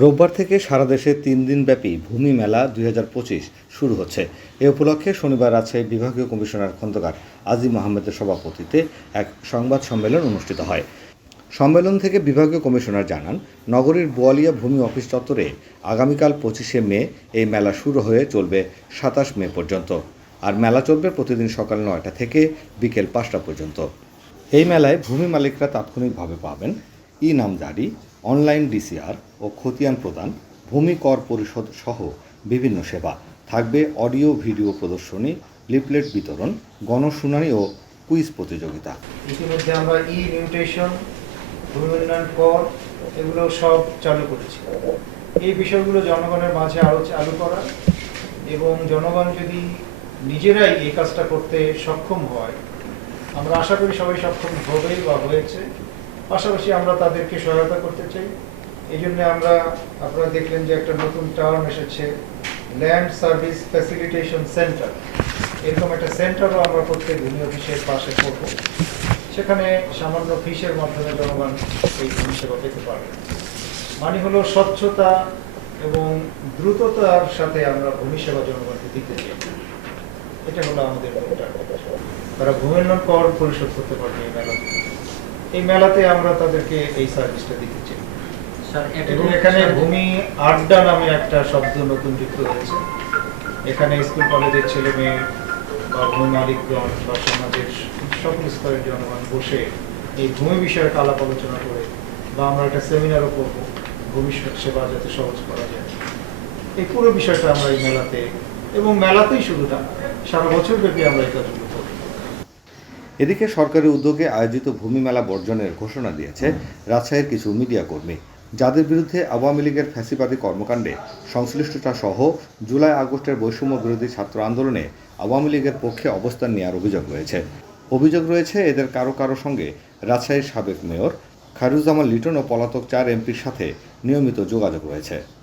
রোববার থেকে সারা দেশে ৩ দিনব্যাপী ভূমি মেলা ২০২৫ শুরু হচ্ছে। এ উপলক্ষে শনিবার রাজশাহী বিভাগীয় কমিশনার খন্দকার আজিম আহমেদের সভাপতিত্বে এক সংবাদ সম্মেলন অনুষ্ঠিত হয়। সম্মেলন থেকে বিভাগীয় কমিশনার জানান, নগরীর বোয়ালিয়া ভূমি অফিস চত্বরে আগামীকাল ২৫শে মে এই মেলা শুরু হয়ে চলবে ২৭ মে পর্যন্ত। আর মেলা চলবে প্রতিদিন সকাল ৯টা থেকে বিকেল ৫টা পর্যন্ত। এই মেলায় ভূমি মালিকরা তাৎক্ষণিকভাবে পাবেন নামজারি, অনলাইন ডিসিআর ও খতিয়ান প্রদান, ভূমি কর পরিশোধ সহ বিভিন্ন সেবা থাকবে। অডিও ভিডিও প্রদর্শনী, লিফলেট বিতরণ, গণশুনানি ও কুইজ প্রতিযোগিতা। ইতিমধ্যে আমরা মিউটেশন, ভূমি উন্নয়ন কর এগুলো সব চালু করেছি। এই বিষয়গুলো জনগণের মাঝে চালু করা এবং জনগণ যদি নিজেরাই এই কাজটা করতে সক্ষম হয়, আমরা আশা করি সবাই সক্ষম হবেই বা হয়েছে। পাশাপাশি আমরা তাদেরকে সহায়তা করতে চাই। এই জন্য আপনারা দেখলেন যে একটা নতুন টার্ম এসেছে, ল্যান্ড সার্ভিস ফ্যাসিলিটেশন সেন্টার। এরকম একটা সেন্টারও আমরা প্রত্যেক ভূমি অফিসের পাশে করব। সেখানে সামান্য ফিসের মাধ্যমে জনগণ এই ভূমি সেবা পেতে পারবে। মানে হলো স্বচ্ছতা এবং দ্রুততার সাথে আমরা ভূমি সেবা জনগণকে দিতে চাই। এটা হলো আমাদের তারা ভূমি উন্নয়ন কর পরিশোধ করতে পারবে এই মেলাতে। এই মেলাতে আমরা তাদেরকে এই সার্ভিসটা দিতে চাই। এবং এখানে ভূমি আড্ডা নামে একটা শব্দ নতুন যুক্ত হয়েছে। এখানে স্কুল কলেজের ছেলে মেয়ে বা ভূমি মালিকগণ বা সমাজের সকল স্তরের জনগণ বসে এই ভূমি বিষয়ে আলাপ আলোচনা করে, বা আমরা একটা সেমিনারও করব ভূমি সেবা যাতে সহজ করা যায়। এই পুরো বিষয়টা আমরা এই মেলাতে, এবং মেলাতেই শুধু না, সারা বছর ব্যাপী আমরা এই কাজগুলো করব। এদিকে সরকারি উদ্যোগে আয়োজিত ভূমি মেলা বর্জনের ঘোষণা দিয়েছে রাজশাহীর কিছু মিডিয়া কর্মী, যাদের বিরুদ্ধে আওয়ামী লীগের ফ্যাসিবাদী কর্মকাণ্ডে সংশ্লিষ্টতা সহ জুলাই আগস্টের বৈষম্য বিরোধী ছাত্র আন্দোলনে আওয়ামী লীগের পক্ষে অবস্থান নেওয়ার অভিযোগ রয়েছে এদের কারো কারো সঙ্গে রাজশাহীর সাবেক মেয়র খায়রুজ্জামান লিটন ও পলাতক ৪ এমপির সাথে নিয়মিত যোগাযোগ রয়েছে।